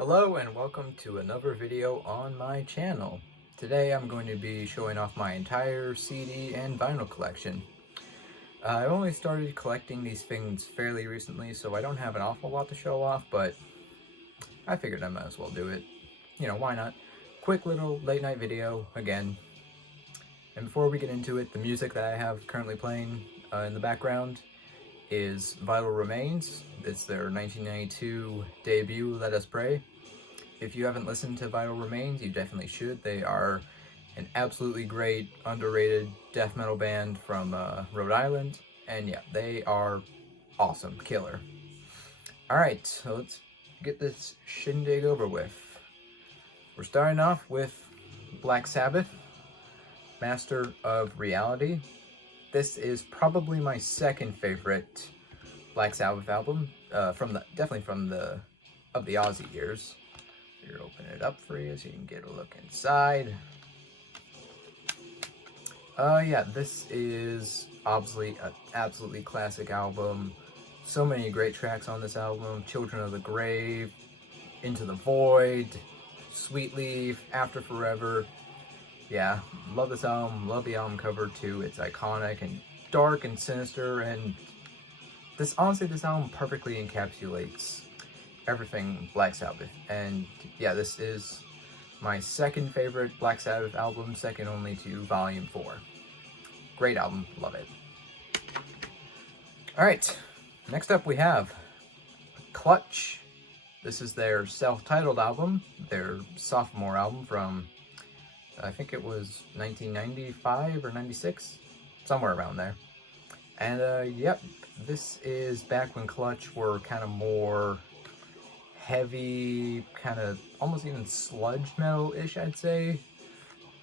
Hello and welcome to another video on my channel. Today I'm going to be showing off my entire CD and vinyl collection. I've only started collecting these things fairly recently, so I don't have an awful lot to show off, but I figured I might as well do it. You know, why not? Quick little late night video again. And before we get into it, the music that I have currently playing in the background is Vital Remains. It's their 1992 debut, Let Us Pray. If you haven't listened to Vital Remains, you definitely should. They are an absolutely great, underrated death metal band from Rhode Island. And yeah, they are awesome. Killer. Alright, so let's get this shindig over with. We're starting off with Black Sabbath, Master of Reality. This is probably my second favorite Black Sabbath album, definitely from the Ozzy years. Here, open it up for you so you can get a look inside. Yeah, this is obviously an absolutely classic album. So many great tracks on this album: Children of the Grave, Into the Void, Sweet Leaf, After Forever. Yeah, love this album, love the album cover too. It's iconic and dark and sinister, and this album perfectly encapsulates everything Black Sabbath. And yeah, this is my second favorite Black Sabbath album, second only to Volume 4. Great album, love it. Alright, next up we have Clutch. This is their self-titled album, their sophomore album from, I think it was 1995 or 96, somewhere around there. And yep, this is back when Clutch were kind of more heavy, kind of almost even sludge metal-ish, I'd say.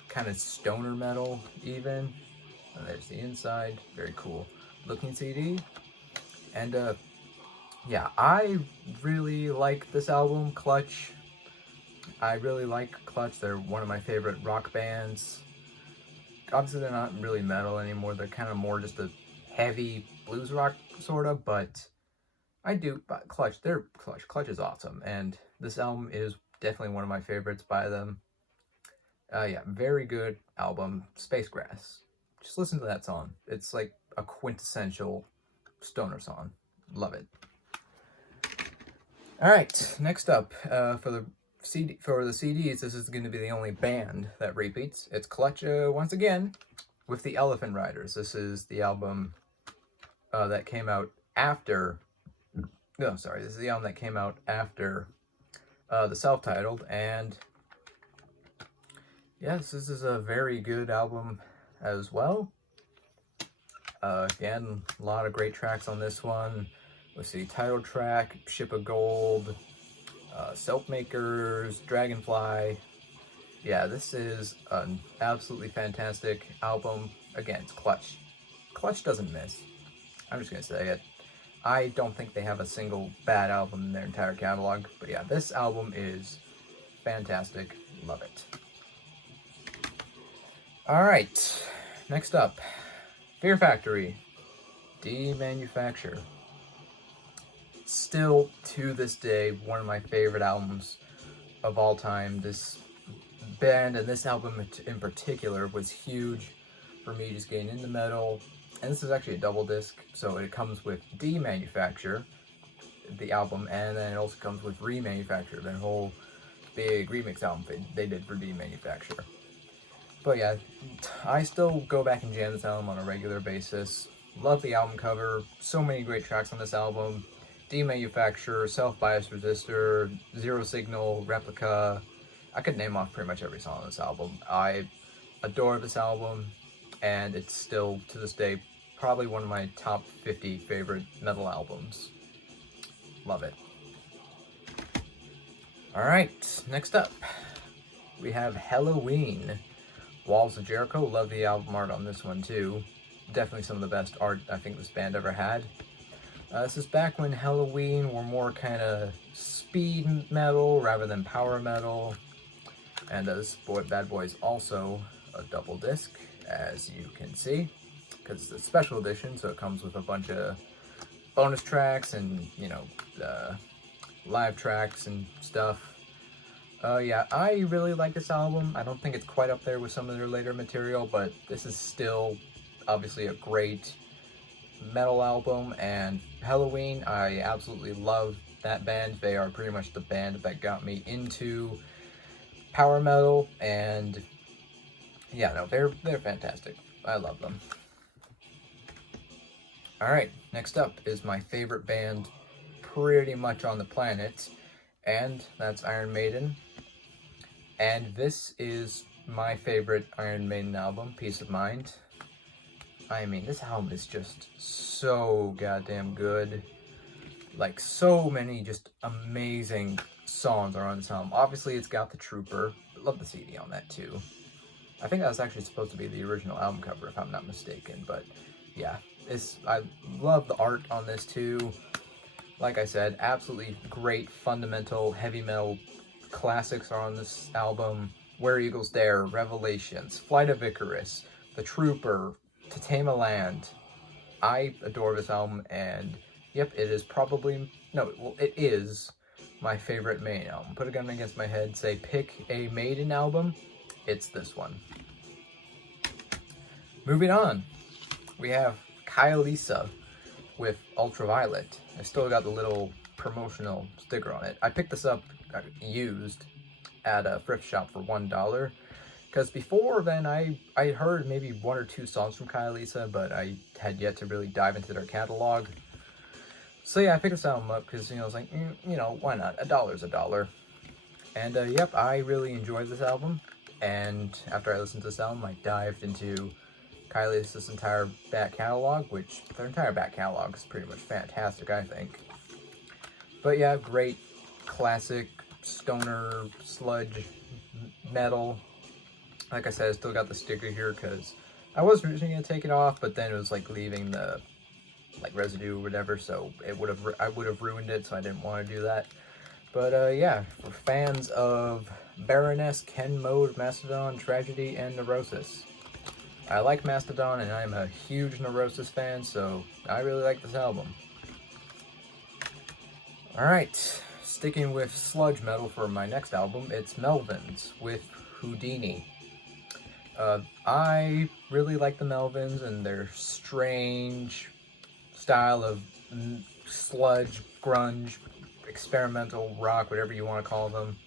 Kind of stoner metal, even. And there's the inside. Very cool looking CD. And yeah, I really like this album, Clutch. I really like Clutch. They're one of my favorite rock bands. Obviously, they're not really metal anymore. They're kind of more just a heavy blues rock, sort of, but Clutch is awesome, and this album is definitely one of my favorites by them. Yeah, very good album, Spacegrass. Just listen to that song. It's like a quintessential stoner song. Love it. Alright, next up, for the CDs, this is going to be the only band that repeats. It's Clutch once again with the Elephant Riders. This is the album that came out after... No, sorry, this is the album that came out after the self-titled, and yes, this is a very good album as well. Again, a lot of great tracks on this one. Let's see, title track, Ship of Gold, Self-Makers, Dragonfly. Yeah, this is an absolutely fantastic album. Again, it's Clutch. Clutch doesn't miss. I'm just going to say it. I don't think they have a single bad album in their entire catalog, but yeah, this album is fantastic. Love it. Alright, next up, Fear Factory, Demanufacture. Still, to this day, one of my favorite albums of all time. This band and this album in particular was huge for me just getting into metal. And this is actually a double disc, so it comes with Demanufacture, the album, and then it also comes with Remanufacture, the whole big remix album they did for Demanufacture. But yeah, I still go back and jam this album on a regular basis. Love the album cover, so many great tracks on this album. Demanufacture, Self-Biased Resistor, Zero Signal, Replica. I could name off pretty much every song on this album. I adore this album, and it's still, to this day, probably one of my top 50 favorite metal albums. Love it. Alright, next up, we have Helloween, Walls of Jericho. Love the album art on this one too. Definitely some of the best art I think this band ever had. This is back when Helloween were more kind of speed metal rather than power metal. And this bad boy is also a double disc, as you can see, because it's a special edition, so it comes with a bunch of bonus tracks and, you know, live tracks and stuff. Yeah, I really like this album. I don't think it's quite up there with some of their later material, but this is still obviously a great metal album. And Helloween, I absolutely love that band. They are pretty much the band that got me into power metal, and yeah, no, they're fantastic. I love them. All right, next up is my favorite band pretty much on the planet, and that's Iron Maiden. And this is my favorite Iron Maiden album, Peace of Mind. I mean, this album is just so goddamn good. Like, so many just amazing songs are on this album. Obviously, it's got The Trooper. Love the CD on that, too. I think that was actually supposed to be the original album cover, if I'm not mistaken. But, yeah, I love the art on this, too. Like I said, absolutely great fundamental heavy metal classics are on this album. Where Eagles Dare, Revelations, Flight of Icarus, The Trooper, To Tame a Land. I adore this album, and yep, it is probably, no, well, it is my favorite Maiden album. Put a gun against my head, say pick a Maiden album, it's this one. Moving on, we have Kylesa with Ultraviolet. I still got the little promotional sticker on it. I picked this up used at a thrift shop for $1. Because before then, I heard maybe one or two songs from Kylesa, but I had yet to really dive into their catalog. So yeah, I picked this album up because, I was like, why not? $1's a dollar. And yep, I really enjoyed this album. And after I listened to this album, I dived into Kylesa's entire back catalog, which their entire back catalog is pretty much fantastic, I think. But yeah, great classic stoner sludge metal. Like I said, I still got the sticker here because I was originally gonna take it off, but then it was like leaving the residue or whatever, so I would have ruined it, so I didn't want to do that. But yeah, for fans of Baroness, Ken Mode, Mastodon, Tragedy, and Neurosis. I like Mastodon, and I'm a huge Neurosis fan, so I really like this album. Alright, sticking with sludge metal for my next album, it's Melvins with Houdini. I really like the Melvins and their strange style of sludge, grunge, experimental rock, whatever you want to call them.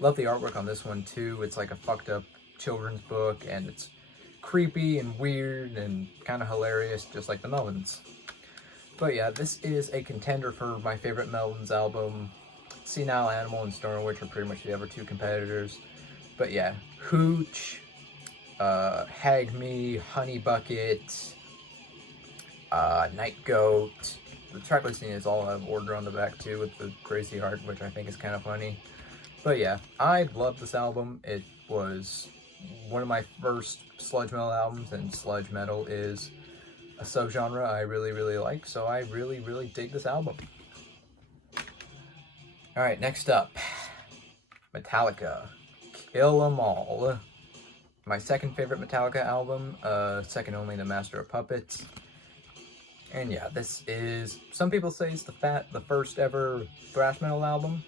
Love the artwork on this one too. It's like a fucked up children's book, and it's creepy and weird and kind of hilarious, just like the Melvins. But yeah, this is a contender for my favorite Melvins album. Senile Animal and Stoner Witch are pretty much the other two competitors. But yeah, Hooch, Hag Me, Honey Bucket, Night Goat. The track listing is all out of order on the back too, with the crazy art, which I think is kind of funny. But yeah, I love this album. It was one of my first sludge metal albums, and sludge metal is a subgenre I really, really like, so I really, really dig this album. Alright, next up, Metallica, Kill 'Em All. My second favorite Metallica album, second only to Master of Puppets. And yeah, this is, some people say it's the first ever thrash metal album.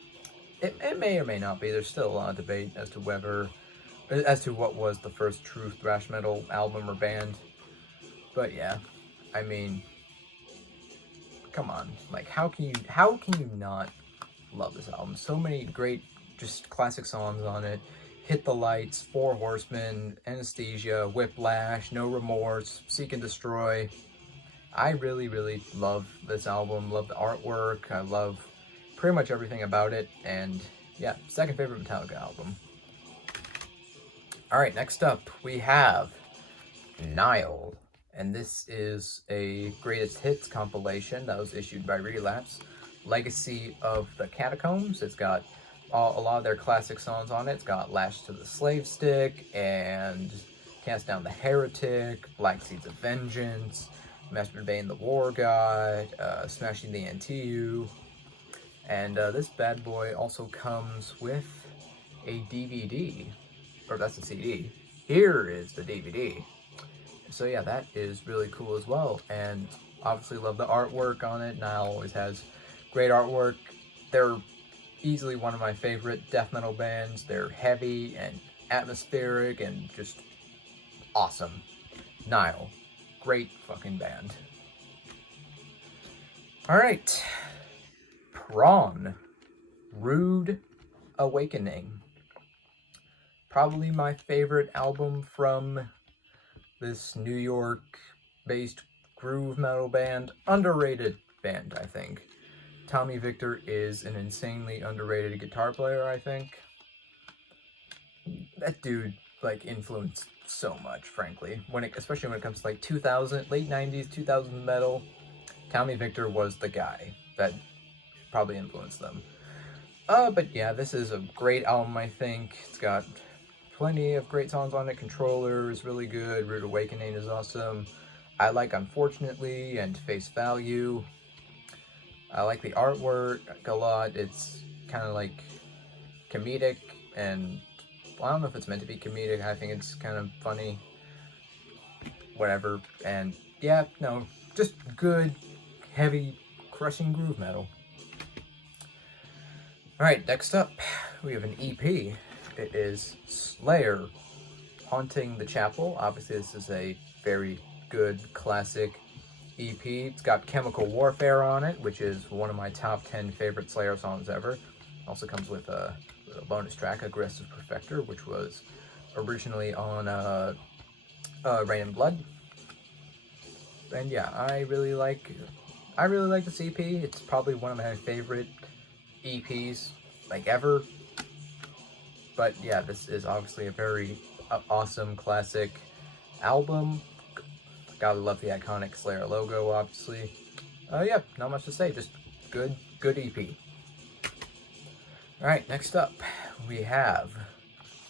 It may or may not be. There's still a lot of debate as to what was the first true thrash metal album or band. But yeah, I mean, come on, like how can you not love this album? So many great, just classic songs on it. Hit the Lights, Four Horsemen, Anesthesia, Whiplash, No Remorse, Seek and Destroy. I really, really love this album. Love the artwork. I love pretty much everything about it. And yeah, second favorite Metallica album. Alright, next up we have Nile. And this is a greatest hits compilation that was issued by Relapse. Legacy of the Catacombs. It's got a lot of their classic songs on it. It's got Lashed to the Slave Stick and Cast Down the Heretic, Black Seeds of Vengeance, Master Bane the War God, Smashing the NTU. And this bad boy also comes with a DVD, or that's a CD. Here is the DVD. So yeah, that is really cool as well. And obviously love the artwork on it. Nile always has great artwork. Their easily one of my favorite death metal bands. They're heavy and atmospheric and just awesome. Nile, great fucking band. Alright, Prawn, Rude Awakening. Probably my favorite album from this New York-based groove metal band. Underrated band, I think. Tommy Victor is an insanely underrated guitar player, I think. That dude, like, influenced so much, frankly. Especially when it comes to, like, 2000, late 90s, 2000 metal. Tommy Victor was the guy that probably influenced them. But yeah, this is a great album, I think. It's got plenty of great songs on it. Controller is really good. Rude Awakening is awesome. I like Unfortunately and Face Value. I like the artwork a lot. It's kind of like comedic, and well, I don't know if it's meant to be comedic. I think it's kind of funny. Whatever. And yeah, no, just good, heavy, crushing groove metal. Alright, next up, we have an EP. It is Slayer, Haunting the Chapel. Obviously, this is a very good, classic EP. It's got Chemical Warfare on it, which is one of my top 10 favorite Slayer songs ever. Also comes with a bonus track, Aggressive Perfector, which was originally on Rain and Blood. And yeah, I really like this EP. It's probably one of my favorite EPs like ever. But yeah, this is obviously a very awesome classic album. Gotta love the iconic Slayer logo, obviously. Yeah, not much to say, just good EP. Alright, next up we have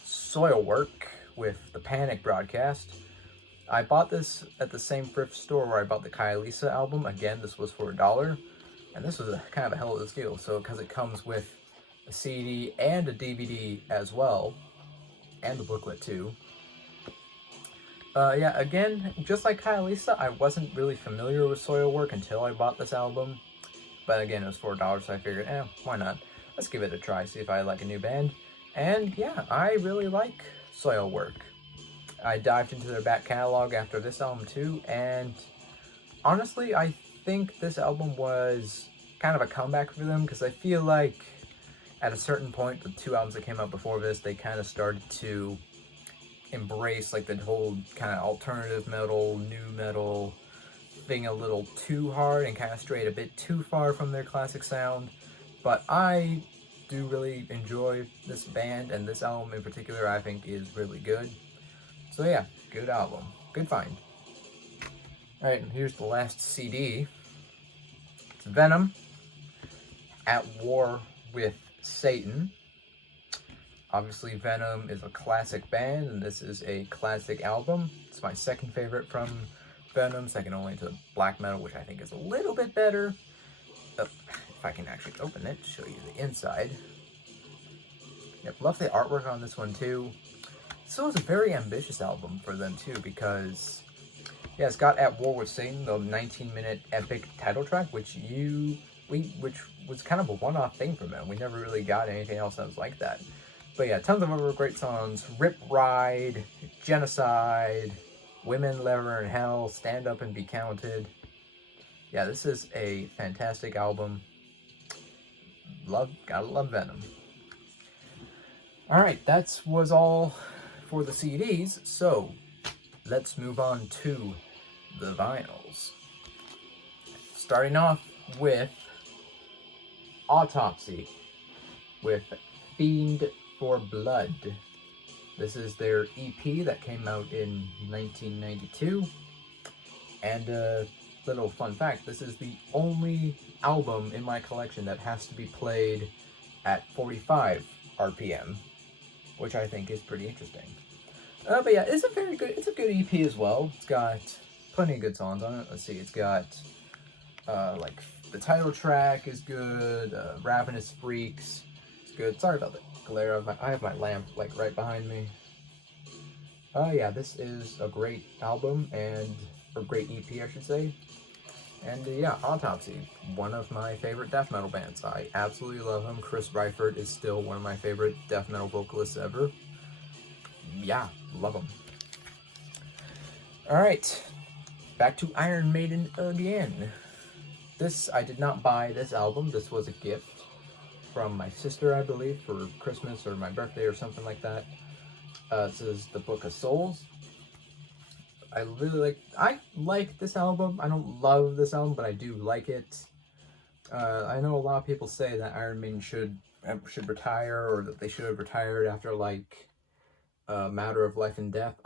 Soilwork with the Panic Broadcast. I bought this at the same thrift store where I bought the Kylesa album. Again, this was for $1. And this was a kind of a hell of a deal, so because it comes with a CD and a DVD as well, and the booklet too. Yeah, again, just like Kylesa, I wasn't really familiar with Soilwork until I bought this album. But again, it was $4, so I figured, why not? Let's give it a try, see if I like a new band. And yeah, I really like Soilwork. I dived into their back catalog after this album too, and honestly, I think this album was kind of a comeback for them, because I feel like at a certain point, the two albums that came out before this, they kind of started to embrace like the whole kind of alternative metal, new metal thing a little too hard and kind of strayed a bit too far from their classic sound. But I do really enjoy this band, and this album in particular I think is really good. So yeah, good album. Good find. Alright, and here's the last CD. It's Venom, At War with Satan. Obviously, Venom is a classic band, and this is a classic album. It's my second favorite from Venom, second only to Black Metal, which I think is a little bit better. If I can actually open it, show you the inside. Yep, love the artwork on this one too. So it's a very ambitious album for them too, because yeah, it's got At War with Satan, the 19-minute epic title track, which was kind of a one-off thing for them. We never really got anything else that was like that. But yeah, tons of other great songs. Rip Ride, Genocide, Women, Lever in Hell, Stand Up and Be Counted. Yeah, this is a fantastic album. Gotta love Venom. Alright, that was all for the CDs, so let's move on to the vinyls. Starting off with Autopsy with Fiend for Blood. This is their EP that came out in 1992. And a little fun fact, this is the only album in my collection that has to be played at 45 RPM, which I think is pretty interesting. But yeah, it's a good EP as well. It's got plenty of good songs on it. Let's see, it's got like the title track is good, Ravenous Freaks is good. Sorry about the glare. I have my lamp like right behind me. Yeah, this is a great album, or great EP I should say. And yeah, Autopsy, one of my favorite death metal bands. I absolutely love them. Chris Reifert is still one of my favorite death metal vocalists ever. Yeah, love them. Alright, back to Iron Maiden again. This, I did not buy this album. This was a gift from my sister, I believe, for Christmas or my birthday or something like that. This is the Book of Souls. I like this album. I don't love this album, but I do like it. I know a lot of people say that Iron Maiden should retire, or that they should have retired after like Matter of Life and Death.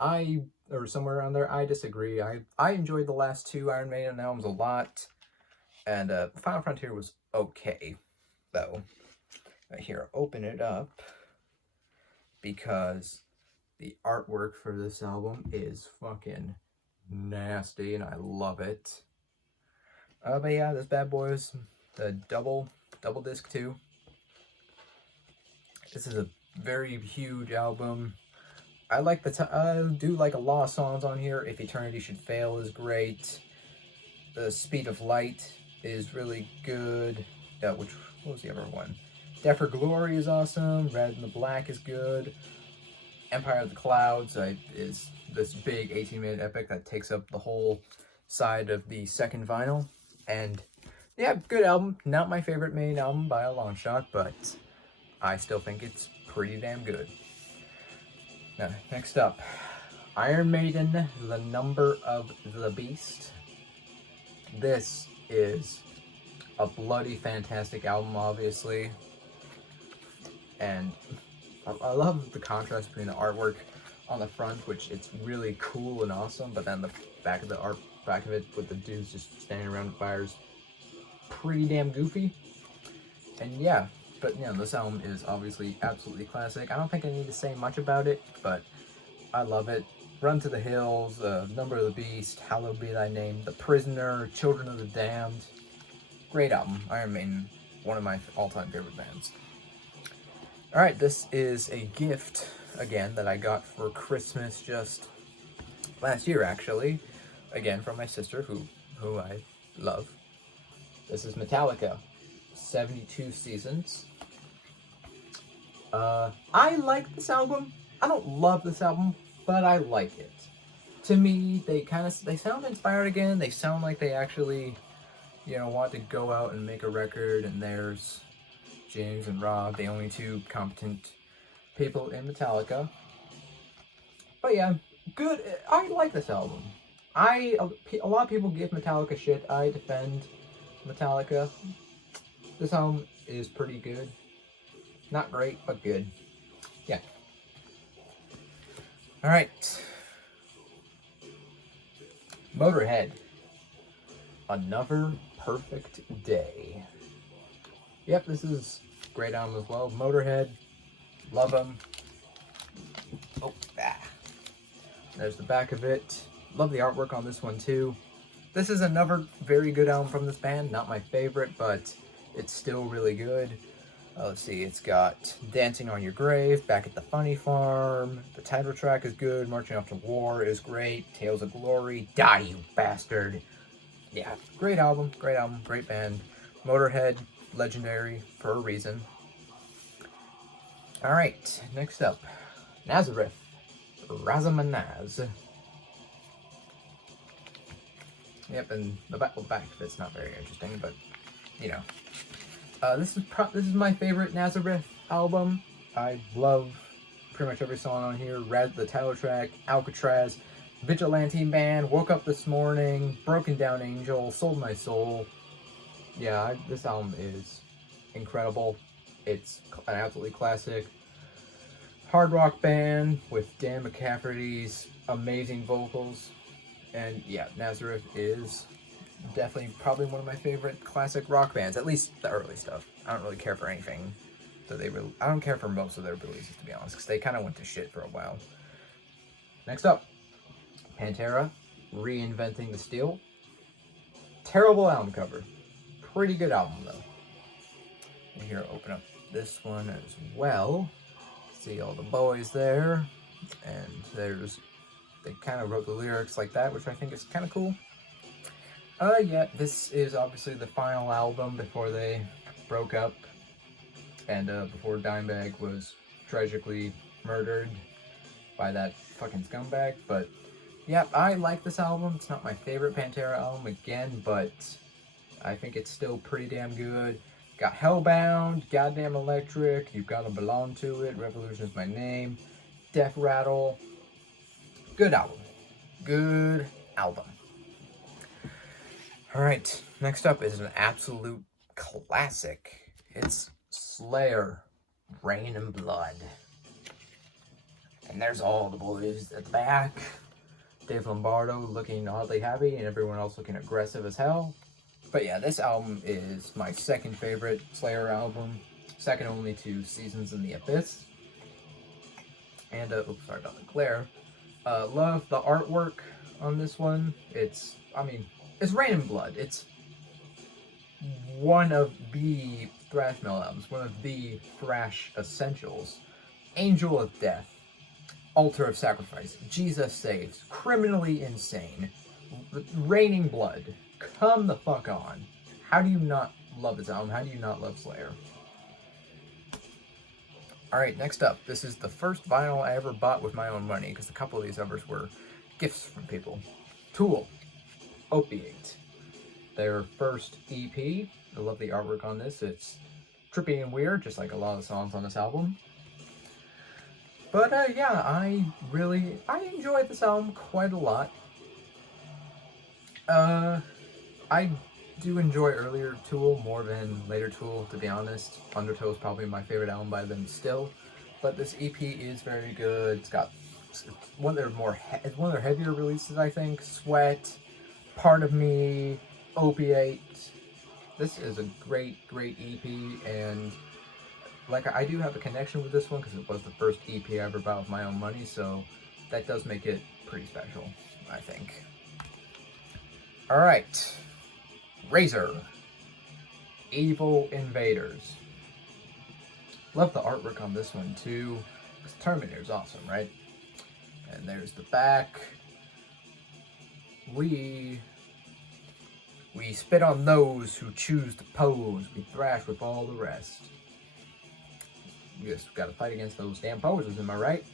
Or somewhere around there. I disagree. I enjoyed the last two Iron Maiden albums a lot, and Final Frontier was okay, though. Right here, open it up, because the artwork for this album is fucking nasty, and I love it. But yeah, this bad boy is the double disc too. This is a very huge album. I do like a lot of songs on here. If Eternity Should Fail is great. The Speed of Light is really good. What was the other one? Death for Glory is awesome. Red and the Black is good. Empire of the Clouds is this big 18-minute epic that takes up the whole side of the second vinyl. And yeah, good album. Not my favorite Maiden album by a long shot, but I still think it's pretty damn good. Now, next up, Iron Maiden, The Number of the Beast. This is a bloody fantastic album, obviously. And I love the contrast between the artwork on the front, which it's really cool and awesome, but then the back of it with the dudes just standing around the fires, pretty damn goofy. And yeah, but you know, this album is obviously absolutely classic. I don't think I need to say much about it, but I love it. Run to the Hills, Number of the Beast, Hallowed Be Thy Name, The Prisoner, Children of the Damned. Great album. Iron Maiden, one of my all-time favorite bands. Alright, this is a gift, again, that I got for Christmas just last year, actually. Again, from my sister, who I love. This is Metallica, 72 Seasons. I like this album. I don't love this album, but I like it. To me, they sound inspired again. They sound like they actually, want to go out and make a record, and there's James and Rob, the only two competent people in Metallica. But yeah, good. I like this album. A lot of people give Metallica shit. I defend Metallica. This album is pretty good. Not great, but good. Yeah. Alright. Motorhead. Another Perfect Day. Yep, this is a great album as well. Motorhead. Love them. Oh, there's the back of it. Love the artwork on this one too. This is another very good album from this band. Not my favorite, but it's still really good. Let's see, it's got Dancing on Your Grave, Back at the Funny Farm. The title track is good. Marching Off to War is great. Tales of Glory. Die, you bastard. Yeah, great album, great band. Motorhead, legendary for a reason. Alright, next up, Nazareth, Razamanaz. Yep, and the back of it's not very interesting, but, this is my favorite Nazareth album. I love pretty much every song on here. The title track, Alcatraz, Vigilante Man, Woke Up This Morning, Broken Down Angel, Sold My Soul. Yeah, this album is incredible. It's an absolutely classic hard rock band with Dan McCafferty's amazing vocals. And yeah, Nazareth is definitely probably one of my favorite classic rock bands, at least the early stuff. I don't really care for anything that I don't care for most of their releases, to be honest, because they kind of went to shit for a while. Next up, Pantera, Reinventing the Steel. Terrible album cover. Pretty good album, though. And here, open up this one as well. See all the boys there. And they kind of wrote the lyrics like that, which I think is kind of cool. Yeah, this is obviously the final album before they broke up and before Dimebag was tragically murdered by that fucking scumbag. But yeah, I like this album. It's not my favorite Pantera album again, but I think it's still pretty damn good. Got Hellbound, Goddamn Electric, You've Gotta Belong to It, Revolution is My Name, Death Rattle. Good album. Good album. Alright, next up is an absolute classic. It's Slayer, Rain and Blood. And there's all the boys at the back. Dave Lombardo looking oddly happy and everyone else looking aggressive as hell. But yeah, this album is my second favorite Slayer album, second only to Seasons in the Abyss. And, oops, sorry about the glare. Love the artwork on this one. It's Rain and Blood. It's one of the thrash metal albums, one of the thrash essentials. Angel of Death, Altar of Sacrifice, Jesus Saves, Criminally Insane, Raining Blood. Come the fuck on. How do you not love this album? How do you not love Slayer? Alright, next up. This is the first vinyl I ever bought with my own money, because a couple of these others were gifts from people. Tool, Opiate. Their first EP. I love the artwork on this. It's trippy and weird, just like a lot of the songs on this album. But yeah, I enjoyed this album quite a lot. I do enjoy earlier Tool more than later Tool, to be honest. Undertow is probably my favorite album by them still. But this EP is very good. It's one of their heavier releases, I think. Sweat, Part of Me, Opiate. This is a great EP, and I do have a connection with this one because it was the first EP I ever bought with my own money, so that does make it pretty special, I think. Alright. Razor, Evil Invaders. Love the artwork on this one too, because Terminator's awesome, right? And there's the back. We spit on those who choose to pose. We thrash with all the rest. You just gotta fight against those damn posers, am I right?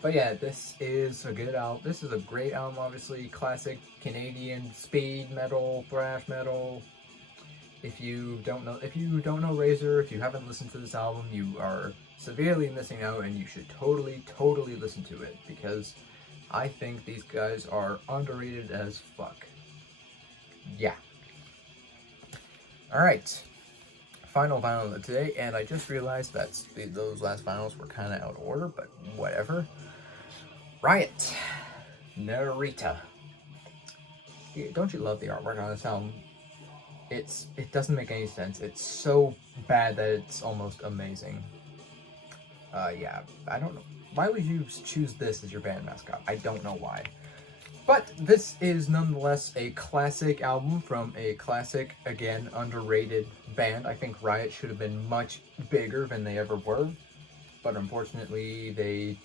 But yeah, this is a good album. This is a great album, obviously. Classic Canadian speed metal, thrash metal. If you don't know Razor, if you haven't listened to this album, you are severely missing out, and you should totally listen to it, because I think these guys are underrated as fuck. Yeah. Alright. Final vinyl of today, and I just realized that those last vinyls were kind of out of order, but whatever. Riot, Narita. Don't you love the artwork on this album? It doesn't make any sense. It's so bad that it's almost amazing. Yeah, I don't know. Why would you choose this as your band mascot? I don't know why. But this is nonetheless a classic album from a classic, again, underrated band. I think Riot should have been much bigger than they ever were. But unfortunately, they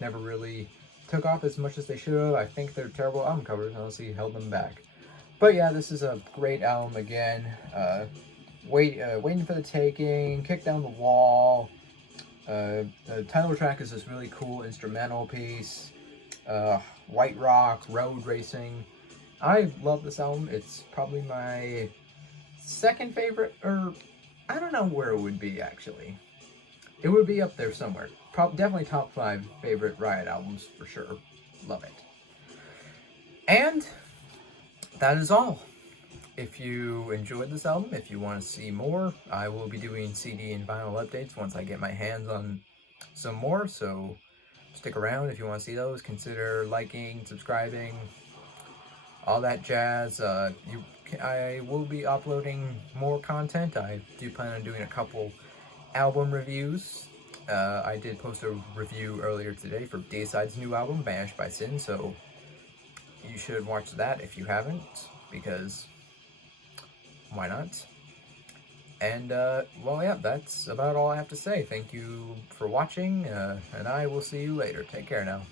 never really took off as much as they should have. I think their terrible album covers honestly held them back. But yeah, this is a great album again. Waiting for the Taking, Kick Down the Wall. The title track is this really cool instrumental piece. White Rock, Road Racing. I love this album. It's probably my second favorite, or I don't know where it would be actually. It would be up there somewhere. Definitely top 5 favorite Riot albums for sure. Love it. And that is all. If you enjoyed this album, if you want to see more, I will be doing CD and vinyl updates once I get my hands on some more, so stick around if you want to see those. Consider liking, subscribing, all that jazz. I will be uploading more content. I do plan on doing a couple album reviews. I did post a review earlier today for Deicide's new album, Banished by Sin, so you should watch that if you haven't, because why not? And, well, yeah, that's about all I have to say. Thank you for watching, and I will see you later. Take care now.